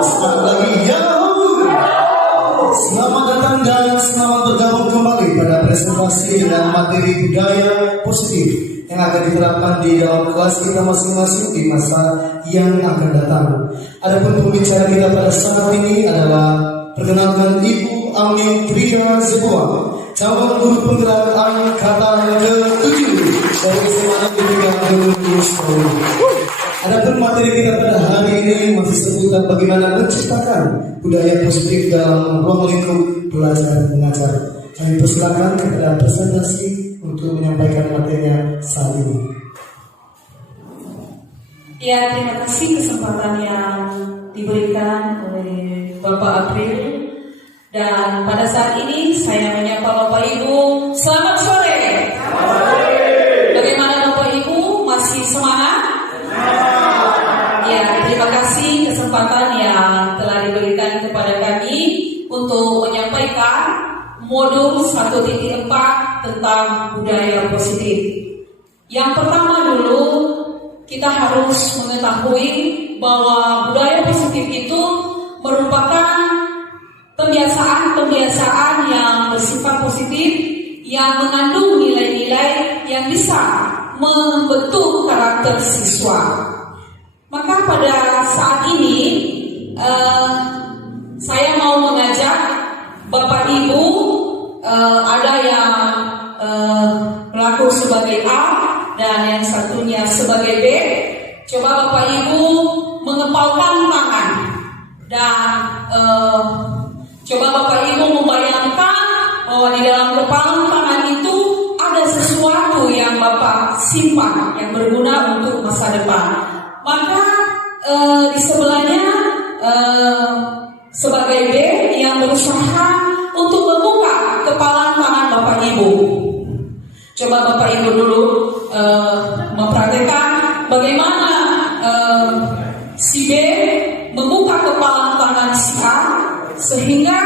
Sekali lagi, selamat datang dan selamat bergabung kembali pada presentasi dengan materi budaya positif yang akan diterapkan di dalam kelas kita masing-masing di masa yang akan datang. Adapun pembicara kita pada saat ini adalah perkenalkan Ibu Amin Tria Zebua, calon guru penggerak angkatan ke-7 dari SMA Negeri 3 Adapun materi kita pada hari ini masih seputar bagaimana menciptakan budaya positif dalam ruang lingkup belajar mengajar. Kami persilakan kepada presentasi untuk menyampaikan materinya saat ini. Ya, terima kasih kesempatan yang diberikan oleh Bapak April. Dan pada saat ini saya menyapa Bapak Ibu. Selamat sore. Bagaimana Bapak Ibu? Masih semangat? Ya, terima kasih kesempatan yang telah diberikan kepada kami untuk menyampaikan modul 1.4 tentang budaya positif. Yang pertama dulu, kita harus mengetahui bahwa budaya positif itu merupakan kebiasaan-kebiasaan yang bersifat positif yang mengandung nilai-nilai yang bisa membentuk karakter siswa. Maka pada saat ini saya mau mengajak Bapak Ibu, ada yang melaku sebagai A dan yang satunya sebagai B. Coba Bapak Ibu mengepalkan tangan dan coba Bapak Ibu membayangkan bahwa di dalam kepalan tangan itu ada sesuatu yang Bapak simpan yang berguna untuk masa depan. Maka di sebelahnya sebagai B yang berusaha untuk membuka kepalan tangan Bapak Ibu. Coba Bapak Ibu dulu mempraktekkan bagaimana si B membuka kepalan tangan si A, sehingga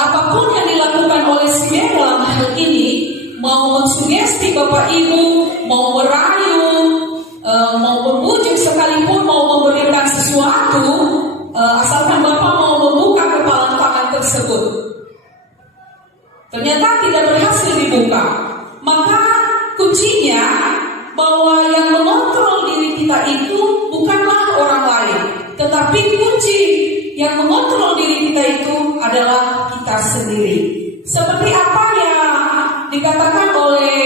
apapun yang dilakukan oleh si B dalam hal ini, mau mensugesti Bapak Ibu, mau merayu, mau membujuk sekalipun, mau memberikan sesuatu, asalkan Bapak mau membuka kepalan tangan tersebut, ternyata tidak berhasil dibuka, maka kuncinya bahwa yang mengontrol diri kita itu bukanlah orang lain, tetapi kunci yang mengontrol diri kita itu adalah kita sendiri. Seperti apa yang dikatakan oleh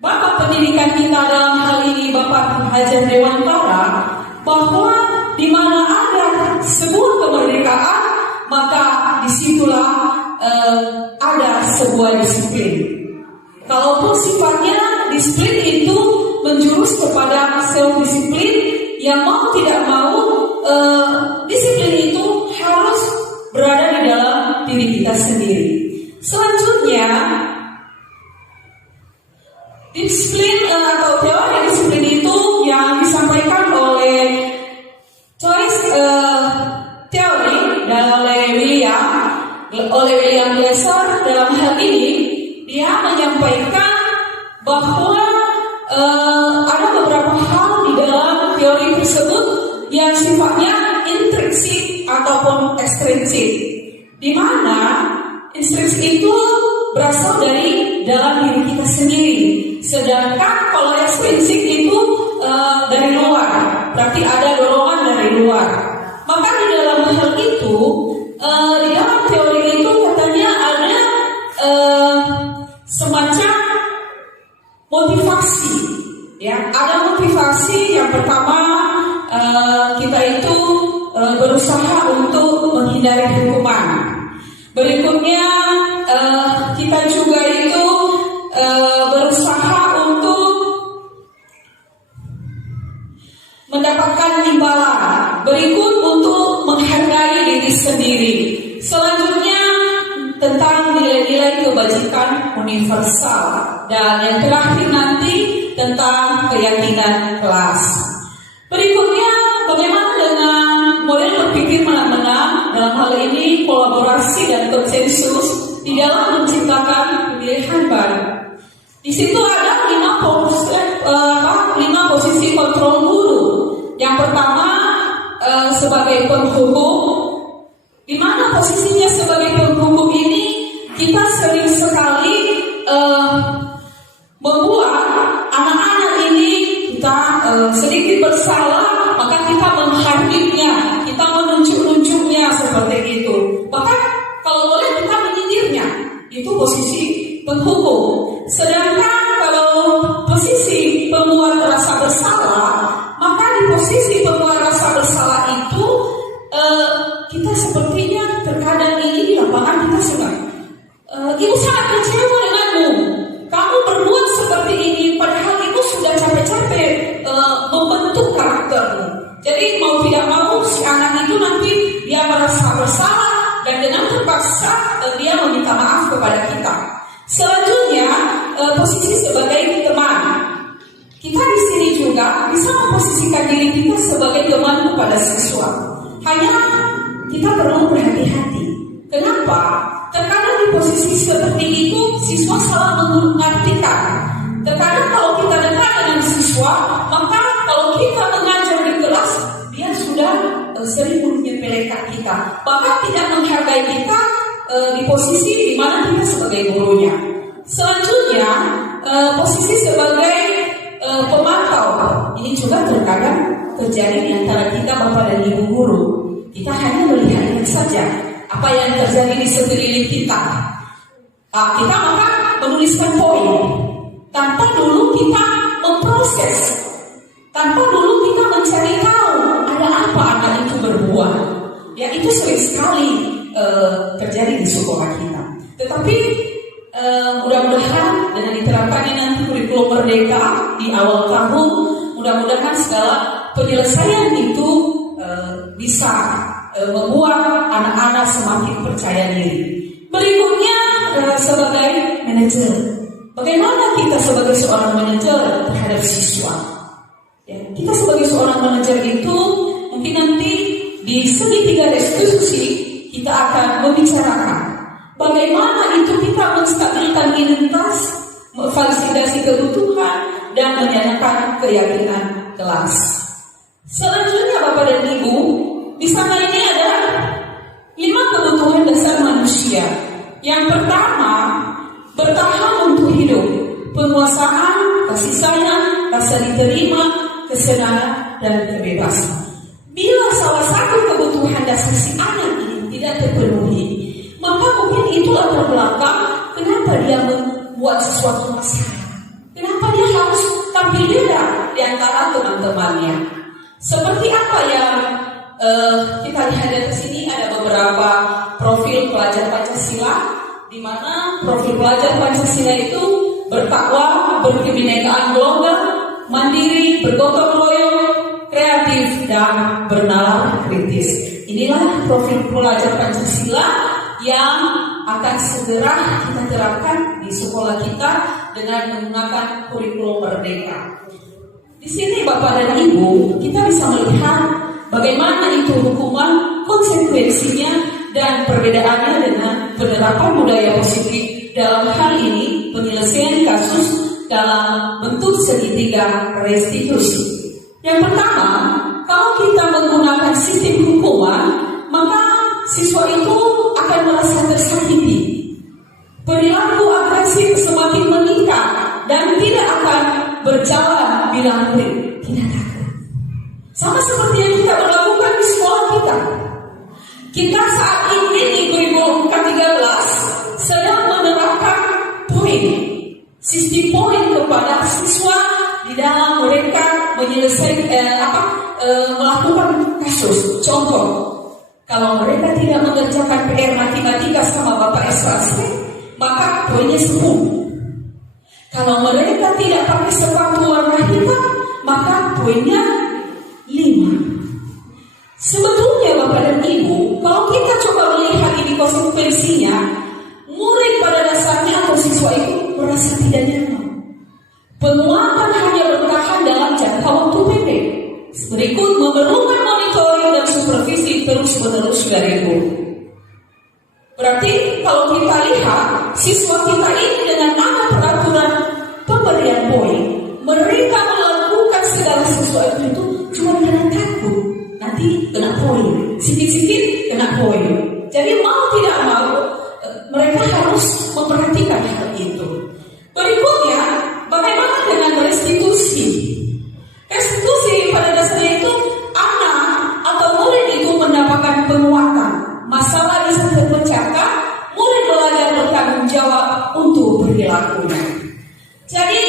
Bapak pendidikan kita dalam hal ini, Bapak Hajar Dewantara, bahwa di mana ada sebuah kemerdekaan, maka disitulah ada sebuah disiplin. Kalaupun sifatnya disiplin itu menjurus kepada self-disiplin, yang mau tidak mau disiplin itu harus berada di dalam diri kita sendiri. Selanjutnya, disiplin atau teori disiplin itu yang disampaikan oleh Choice Theory dan oleh William Glasser. Dalam hal ini dia menyampaikan bahwa ada beberapa hal di dalam teori tersebut yang sifatnya intrinsik ataupun ekstrinsik, di mana intrinsik itu berasal dari dalam diri kita sendiri, sedangkan kalau ekstrinsik itu dari luar, berarti ada dorongan dari luar. Maka di dalam hal itu, di dalam teori itu katanya ada semacam motivasi, ya. Ada motivasi yang pertama, kita itu berusaha untuk menghindari hukuman. Berikutnya kita juga itu berusaha untuk mendapatkan imbalan. Berikut untuk menghargai diri sendiri. Selanjutnya tentang nilai-nilai kebajikan universal, dan yang terakhir nanti tentang keyakinan kelas. Berikutnya bagaimana dengan model berpikir menang-menang, dalam hal ini kolaborasi dan konsensus di dalam menciptakan pilihan baru. Di situ ada 5 posisi kontrol guru. Yang pertama, sebagai penghukum, di mana posisinya sebagai penghukum ini kita sering sekali membuat anak-anak ini kita sedikit bersalah, maka kita menghardiknya, kita menunjuk-nunjuknya seperti itu. Bahkan kalau boleh kita menyindirnya, itu posisi penghukum. Sedangkan kalau posisi pembuat rasa bersalah, maka di posisi pembuat rasa bersalah itu kita sepertinya terkadang ini di lapangan kita suka ibu sangat kecewa denganmu, kamu berbuat seperti ini, padahal ibu sudah capek-capek membentuk karaktermu. Jadi mau tidak mau si anak itu nanti dia merasa bersalah dan dengan terpaksa dia meminta maaf kepada kita. Selanjutnya posisi sebagai teman. Kita di sini juga bisa memposisikan diri kita sebagai teman kepada siswa. Hanya kita perlu berhati-hati. Kenapa? Terkadang di posisi seperti itu siswa salah mengartikan. Terkadang kalau kita dekat dengan siswa, maka kalau kita mengajar di kelas, dia sudah sering menyepelekan kita, bahkan tidak menghargai kita di posisi di mana kita sebagai gurunya. Selanjutnya posisi sebagai pemantau. Ini juga terkadang terjadi di antara kita bapak dan ibu guru. Kita hanya melihat saja apa yang terjadi di sekeliling kita. Kita maka menuliskan poin tanpa dulu kita memproses, tanpa dulu kita mencari tahu ada apa anak itu berbuat. Ya, itu sering sekali terjadi di sekolah kita. Tetapi mudah-mudahan dengan diterapkannya nanti kurikulum merdeka di awal tahun, mudah-mudahan segala penyelesaian itu bisa membuat anak-anak semakin percaya diri. Berikutnya sebagai manajer, bagaimana kita sebagai seorang manajer terhadap siswa? Ya, kita sebagai seorang manajer itu mungkin nanti di segitiga diskusi kita akan membicarakan bagaimana itu kita menstabilkan identitas, memfasilitasi kebutuhan, dan menyatakan keyakinan kelas. Selanjutnya Bapak dan Ibu, di sana ini ada 5 kebutuhan dasar manusia. Yang pertama, bertahan untuk hidup, penguasaan, kasih sayang, rasa diterima, kesenangan, dan kebebasan. Bila salah satu kebutuhan dasar si anak ini tidak terpenuhi, maka mungkin itu latar belakang kenapa dia membuat sesuatu masalah. Kenapa dia harus tampil beda di antara teman-temannya. Seperti apa yang kita lihat di sini, ada beberapa profil pelajar Pancasila, di mana profil pelajar Pancasila itu bertakwa, berkebinekaan global, mandiri, bergotong royong, kreatif, dan bernalar kritis. Inilah profil pelajar Pancasila yang akan segera kita terapkan di sekolah kita dengan menggunakan kurikulum merdeka. Di sini Bapak dan Ibu, kita bisa melihat bagaimana itu hukuman, konsekuensinya, dan perbedaannya dengan penerapan budaya positif dalam hal ini penyelesaian kasus dalam bentuk segitiga restitusi. Yang pertama, kalau kita menggunakan sistem hukuman, maka siswa itu akan merasa tersakiti. Perilaku agresif semakin meningkat dan tidak akan berjalan bila murid tidak takut. Sama seperti yang kita berlakukan di sekolah kita. Kita saat ini di kurikulum K13 sedang menerapkan poin, sistem poin kepada siswa di dalam mereka melakukan kasus. Contoh, kalau mereka tidak mengerjakan PR matematika sama Bapak SLC, maka poinnya 10. Kalau mereka tidak pakai sepatu warna hitam, maka poinnya 5. Sebetulnya Bapak dan Ibu, kalau kita coba melihat ini konsekuensinya, murid pada dasarnya atau siswa itu merasa tidak nyaman. Penguatan hanya bertahan dalam jangka waktu pendek. Berikut memerlukan monitoring dan supervisi terus-menerus dari guru. Berarti kalau kita lihat siswa kita ini dengan nama peraturan pemberian poin, mereka melakukan segala sesuatu itu cuma karena takut nanti sikit-sikit kena poin. Jadi mau tidak mau mereka harus memperhatikan hal itu. Berikutnya, bagaimana dengan restitusi? Restitusi pada dasarnya itu anak atau murid itu mendapatkan penguatan. Masalah bisa terpecahkan, murid belajar bertanggung jawab untuk perilakunya. Jadi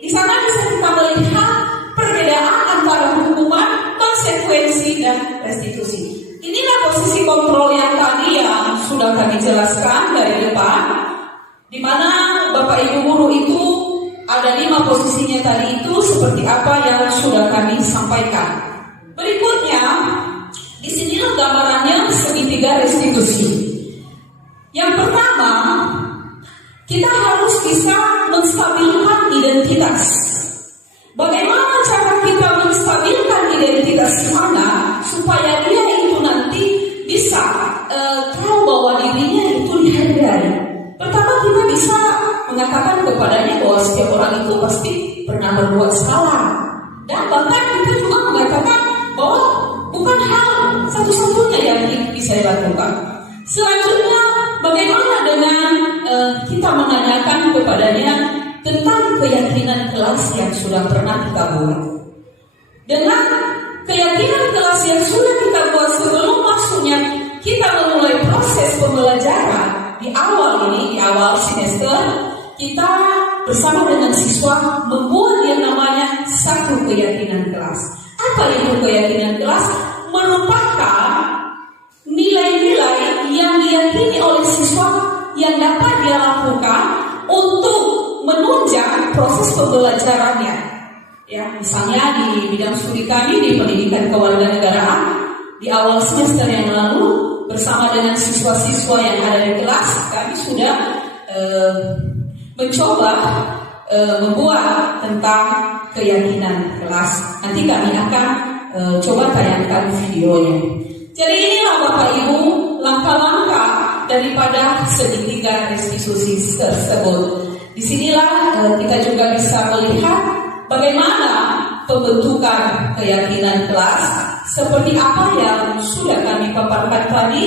di sana bisa kita melihat perbedaan antara hukuman, konsekuensi, dan restitusi. Inilah posisi kontrol yang tadi yang sudah kami jelaskan dari depan, di mana Bapak Ibu guru itu ada 5 posisinya tadi itu seperti apa yang sudah kami sampaikan. Berikutnya, di sinilah gambarannya segitiga restitusi. Yang pertama, kita harus bisa menstabilkan identitas. Bagaimana cara kita menstabilkan identitas mana supaya dia itu nanti bisa tahu bahwa dirinya itu dihargai. Pertama, kita bisa mengatakan kepadanya bahwa setiap orang itu pasti pernah berbuat salah, dan bahkan kita juga mengatakan bahwa bukan hal satu-satunya yang bisa dilakukan. Selanjutnya, bagaimana dengan kita menanyakan kepadanya tentang keyakinan kelas yang sudah pernah kita buat. Dengan keyakinan kelas yang sudah kita buat sebelum masuknya kita memulai proses pembelajaran di awal semester, kita bersama dengan siswa membuat yang namanya satu keyakinan kelas. Apa itu keyakinan kelas? Merupakan nilai-nilai yang diyakini oleh siswa yang dapat dia lakukan untuk menunjang proses pembelajarannya. Ya, misalnya di bidang studi kami di pendidikan kewarganegaraan, di awal semester yang lalu bersama dengan siswa-siswa yang ada di kelas, kami sudah mencoba membuat tentang keyakinan kelas. Nanti kami akan coba tayangkan videonya. Jadi inilah Bapak Ibu langkah-langkah daripada segitiga restitusi tersebut. Disinilah kita juga bisa melihat bagaimana pembentukan keyakinan kelas, seperti apa yang sudah kami paparkan tadi,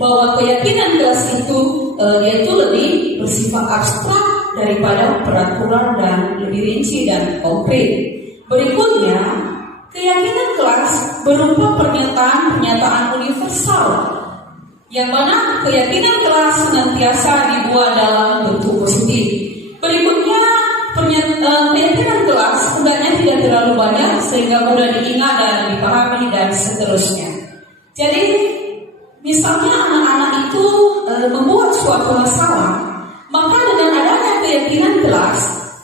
bahwa keyakinan kelas itu yaitu lebih bersifat abstrak daripada peraturan dan lebih rinci dan konkret. Berikutnya, keyakinan kelas berupa pernyataan universal, yang mana keyakinan kelas senantiasa dibuat dalam bentuk positif. Berikutnya, keyakinan kelas hendaknya tidak terlalu banyak sehingga mudah diingat dan dipahami dan seterusnya. Jadi, misalnya anak-anak itu membuat suatu masalah, maka dengan adanya keyakinan kelas,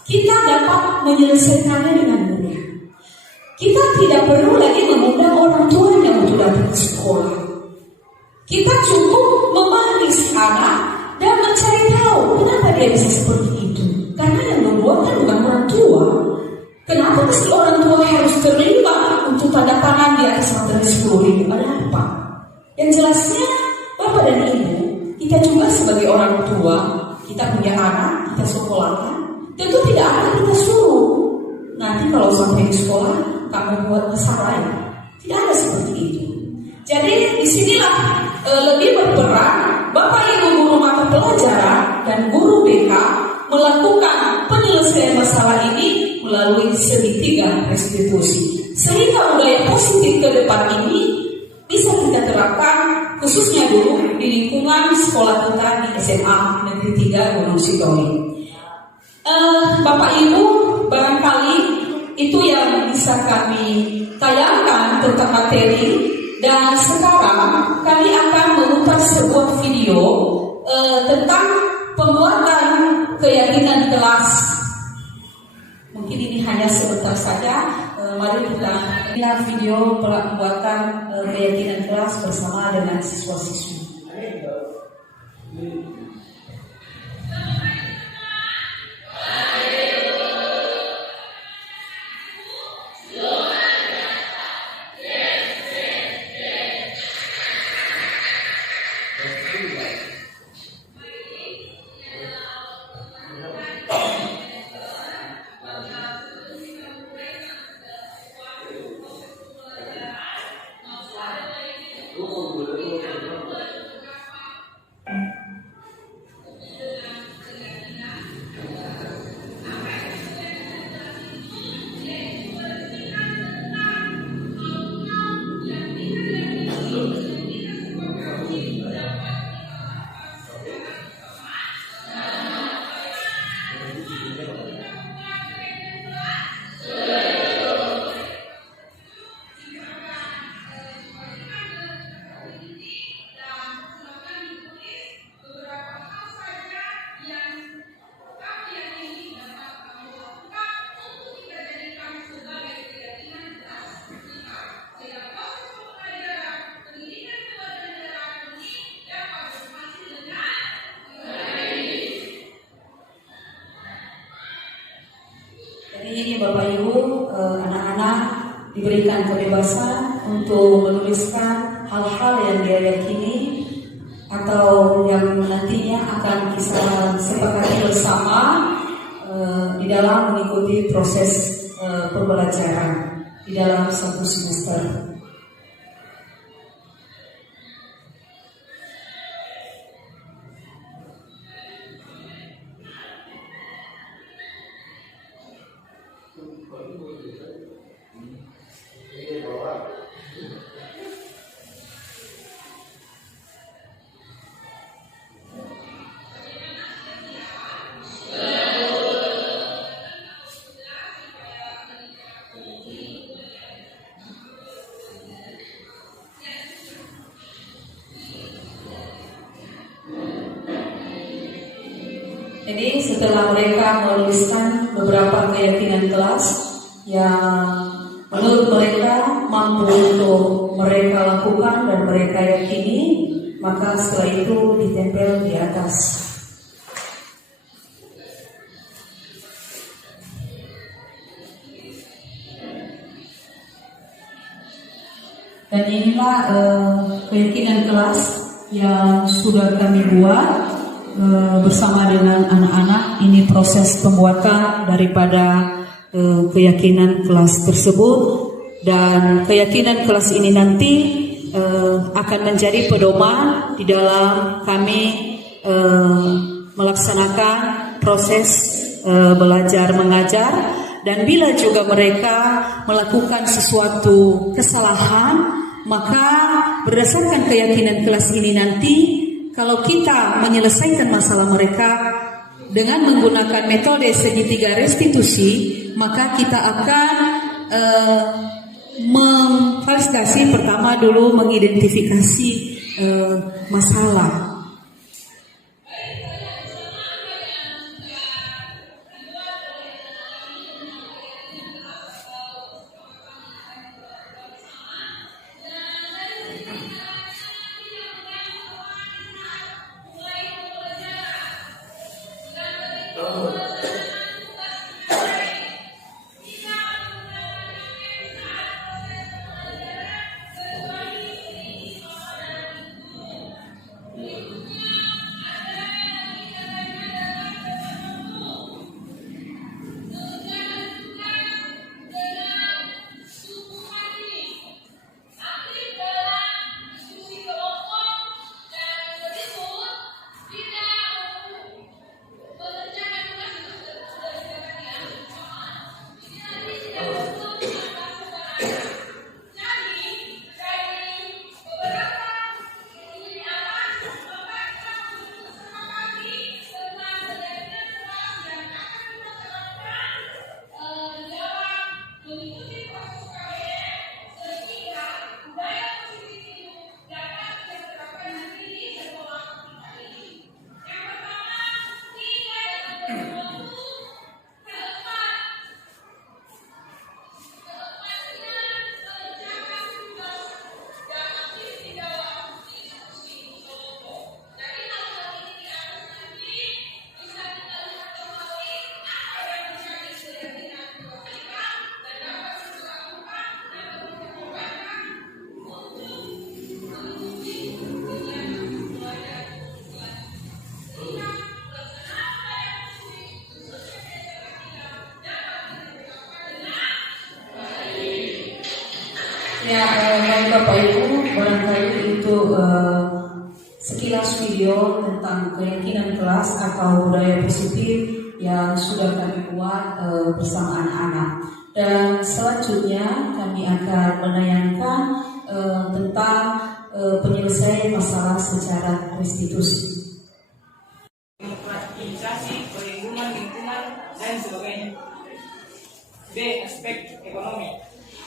kita dapat menyelesaikannya dengan mudah. Kita tidak perlu lagi mengundang orang tuanya untuk datang ke sekolah. Kita cukup memanggil anak dan mencari tahu kenapa dia bisa seperti itu. Karena yang membuat kan bukan orang tua. Kenapa mesti orang tua harus terlibat untuk tanda tangan di atas materi 10.000? Ada apa? Yang jelasnya, Bapak dan Ibu, kita juga sebagai orang tua, kita punya anak, kita sekolahkan, tentu tidak akan kita suruh. Nanti kalau sampai di sekolah, kamu buat masalah ya. Tidak ada seperti itu. Jadi disinilah lebih berperan Bapak Ibu guru mata pelajaran dan guru BK melakukan penyelesaian masalah ini melalui segitiga restitusi, sehingga budaya positif ke depan ini bisa kita terapkan khususnya dulu di lingkungan sekolah kita di SMA Negeri 3 Gunung Sitoli. Bapak Ibu, barangkali itu yang bisa kami tayangkan tentang materi, dan sekarang kami akan memutar sebuah video tentang pembuatan keyakinan kelas. Mungkin ini hanya sebentar saja. Mari kita lihat video pembuatan keyakinan kelas bersama dengan siswa-siswi. diberikan kebebasan untuk menuliskan hal-hal yang dia yakini atau yang nantinya akan kita sepakati bersama di dalam mengikuti proses pembelajaran di dalam satu semester. Jadi setelah mereka menuliskan beberapa keyakinan kelas yang menurut mereka mampu untuk mereka lakukan dan mereka yakini, maka setelah itu ditempel di atas. Dan inilah keyakinan kelas yang sudah kami buat bersama dengan anak-anak. Ini proses pembuatan daripada keyakinan kelas tersebut, dan keyakinan kelas ini nanti akan menjadi pedoman di dalam kami melaksanakan proses belajar mengajar. Dan bila juga mereka melakukan sesuatu kesalahan, maka berdasarkan keyakinan kelas ini nanti, kalau kita menyelesaikan masalah mereka dengan menggunakan metode segitiga restitusi, maka kita akan memfasilitasi pertama dulu mengidentifikasi masalah. Ya, baik Bapak Ibu, barangkali itu sekilas video tentang keyakinan kelas atau budaya positif yang sudah kami buat bersama anak-anak. Dan selanjutnya kami akan menayangkan tentang penyelesaian masalah secara restitusi. Demokratisasi, perlindungan lingkungan, dan sebagainya. B. Aspek ekonomi.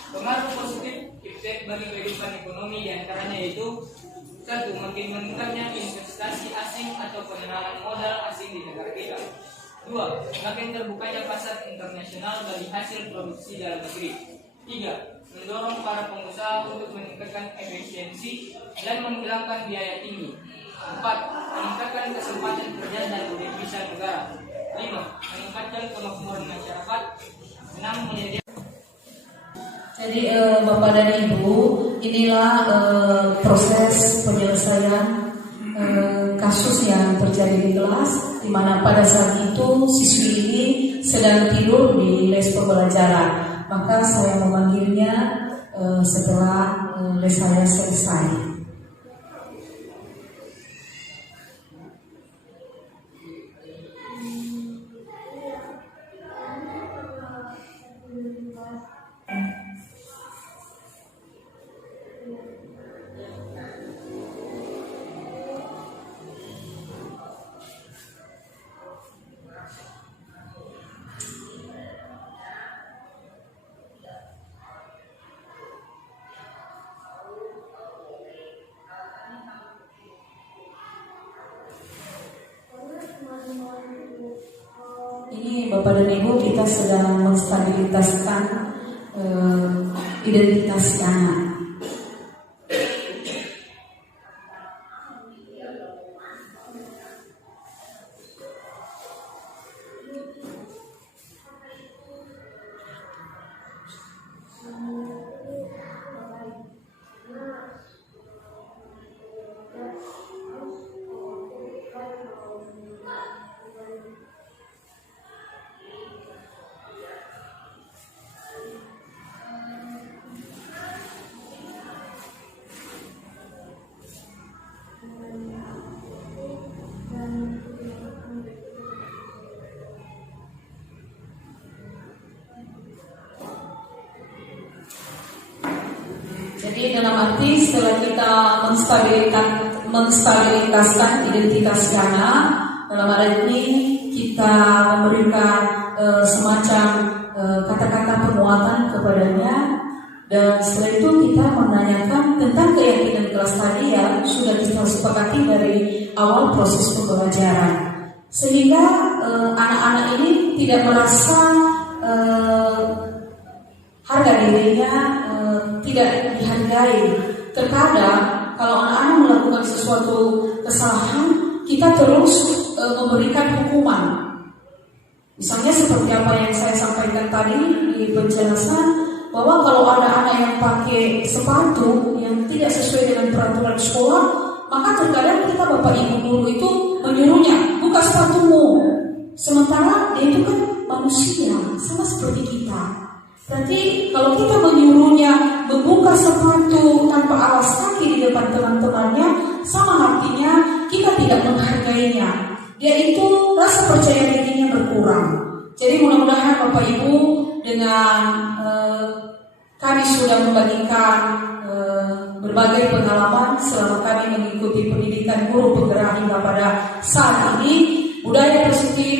Pengaruh positif efek bagi kehidupan ekonomi diantaranya yaitu: 1. Makin meningkatnya investasi asing atau penanaman modal asing di negara kita. 2. Makin terbukanya pasar internasional bagi hasil produksi dalam negeri. 3. Mendorong para pengusaha untuk meningkatkan efisiensi dan menghilangkan biaya tinggi. 4. Meningkatkan kesempatan kerja dan devisa negara. 5. Meningkatkan kemakmuran masyarakat. 6. Menyediakan. Jadi Bapak dan Ibu, inilah proses penyelesaian kasus yang terjadi di kelas, di mana pada saat itu siswi ini sedang tidur di les pembelajaran. Maka saya memanggilnya setelah les saya selesai. Ini Bapak dan Ibu, kita sedang menstabilitaskan identitas anak. Jadi dalam arti setelah kita menstabilitaskan identitas anak, dalam hal ini kita memberikan semacam kata-kata penguatan kepadanya, dan setelah itu kita menanyakan tentang keyakinan kelas tadi yang sudah kita sepakati dari awal proses pembelajaran, sehingga anak-anak ini tidak merasa harga dirinya tidak dihargai. Terkadang kalau anak-anak melakukan sesuatu kesalahan, kita terus memberikan hukuman. Misalnya seperti apa yang saya sampaikan tadi di penjelasan, bahwa kalau ada anak yang pakai sepatu yang tidak sesuai dengan peraturan sekolah, maka terkadang kita Bapak Ibu guru itu menyuruhnya, buka sepatumu. Sementara dia itu kan manusia, sama seperti kita. Berarti kalau kita menyuruhnya membuka sepatu tanpa alas kaki di depan teman-temannya, sama artinya kita tidak menghargainya. Dia itu rasa percaya dirinya berkurang. Jadi mudah-mudahan Bapak Ibu dengan kami sudah membagikan berbagai pengalaman selama kami mengikuti pendidikan guru penggerak hingga pada saat ini, budaya positif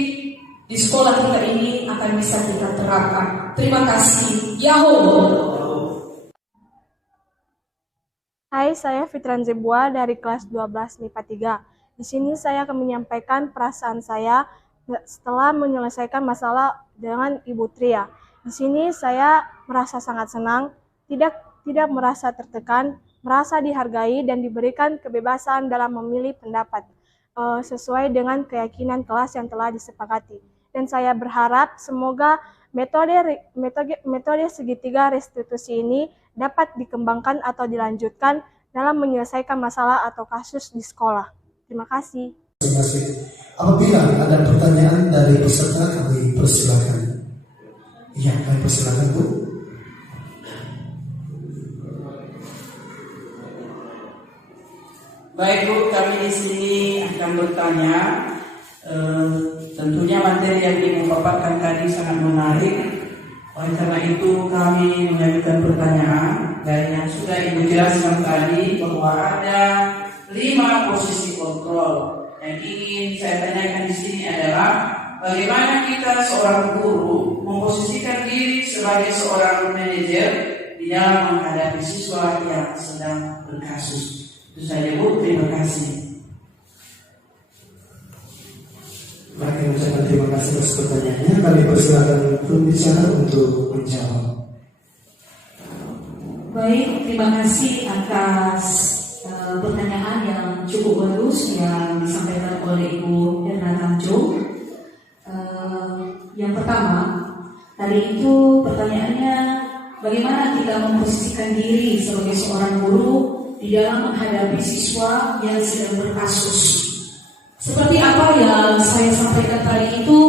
di sekolah kita ini akan bisa kita terapkan. Terima kasih. Yahoo. Hai, saya Fitran Zebua dari kelas 12 MIPA 3. Di sini saya akan menyampaikan perasaan saya setelah menyelesaikan masalah dengan Ibu Tria. Di sini saya merasa sangat senang, tidak merasa tertekan, merasa dihargai dan diberikan kebebasan dalam memilih pendapat sesuai dengan keyakinan kelas yang telah disepakati. Dan saya berharap semoga metode segitiga restitusi ini dapat dikembangkan atau dilanjutkan dalam menyelesaikan masalah atau kasus di sekolah. Terima kasih. Terima kasih. Apabila ada pertanyaan dari peserta, kami persilakan. Iya, kami persilakan, Bu. Baik Bu, kami di sini akan bertanya. Tentunya materi yang dipaparkan tadi sangat menarik. Oleh karena itu kami mengajukan pertanyaan, dan yang sudah Ibu jelaskan tadi bahwa ada 5 posisi kontrol. Yang ingin saya tanyakan di sini adalah bagaimana kita seorang guru memposisikan diri sebagai seorang manajer di dalam menghadapi siswa yang sedang berkasus. Itu saja Bu, terima kasih. Baik, ucapkan terima kasih atas pertanyaannya. Kami persilakan pembicara untuk menjawab. Baik, terima kasih atas pertanyaan yang cukup bagus yang disampaikan oleh Ibu Erna Tanjung. Yang pertama, tadi itu pertanyaannya bagaimana kita memposisikan diri sebagai seorang guru di dalam menghadapi siswa yang sedang berkasus. Seperti apa yang saya sampaikan tadi itu,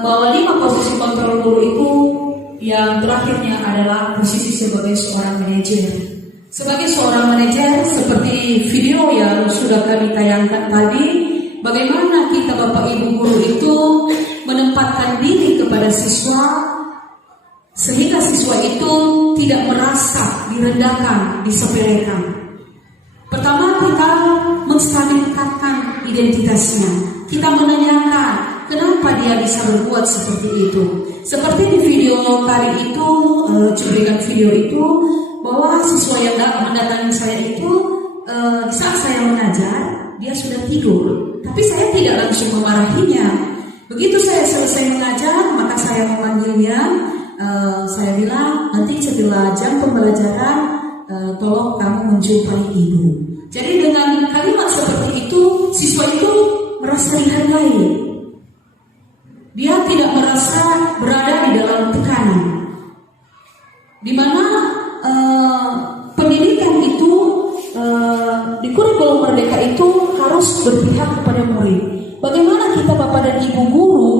bahwa 5 posisi kontrol guru itu yang terakhirnya adalah posisi sebagai seorang manajer. Sebagai seorang manajer, seperti video yang sudah kami tayangkan tadi, bagaimana kita Bapak Ibu guru itu menempatkan diri kepada siswa sehingga siswa itu tidak merasa direndahkan, disepelekan. Pertama, kita menstabilkan identitasnya. Kita menanyakan kenapa dia bisa berbuat seperti itu. Seperti di video tadi itu, cuplikan video itu, bahwa siswa yang mendatangi saya itu, di saat saya mengajar, dia sudah tidur. Tapi saya tidak langsung memarahinya. Begitu saya selesai mengajar, maka saya memanggilnya. Saya bilang, nanti setelah jam pembelajaran, tolong kamu menjumpai ibu. Jadi dengan kalimat seperti itu, siswa itu merasa dihargai. Dia tidak merasa berada di dalam tekanan. Di mana pendidikan itu di kurikulum Merdeka itu harus berpihak kepada murid. Bagaimana kita Bapak dan Ibu guru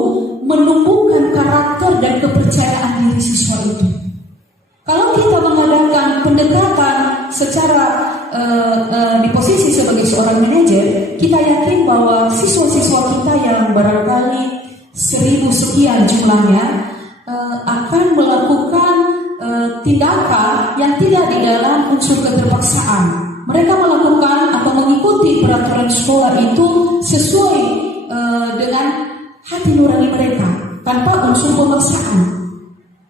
menumbuhkan karakter dan kepercayaan diri siswa itu? Kalau kita mengadakan pendekatan secara di posisi sebagai seorang manajer, kita yakin bahwa siswa-siswa kita yang barangkali 1000 sekian jumlahnya akan melakukan tindakan yang tidak di dalam unsur keterpaksaan. Mereka melakukan atau mengikuti peraturan sekolah itu sesuai dengan hati nurani mereka tanpa unsur pemaksaan.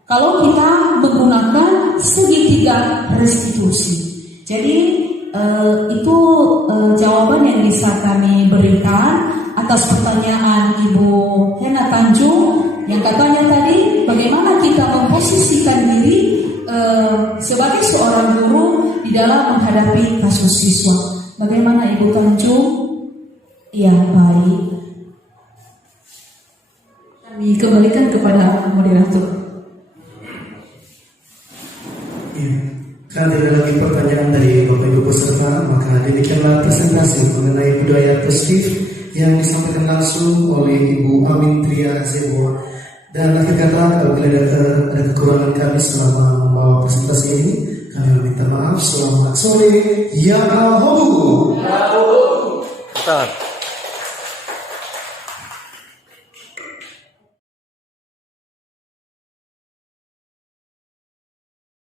Kalau kita menggunakan segitiga restitusi. Jadi itu jawaban yang bisa kami berikan atas pertanyaan Ibu Hena Tanjung yang katanya tadi bagaimana kita memposisikan diri sebagai seorang guru di dalam menghadapi kasus siswa. Bagaimana Ibu Tanjung? Iya, baik. Kami kembalikan kepada moderator. Ya, karena tidak lagi pertanyaan dari Bapak Ibu peserta, maka demikianlah presentasi mengenai budaya positif yang disampaikan langsung oleh Ibu Amin Tria Zebo. Dan akhir kata, apabila ada kekurangan kami selama membawa presentasi ini, kami meminta maaf. Selamat sore, ya Allah.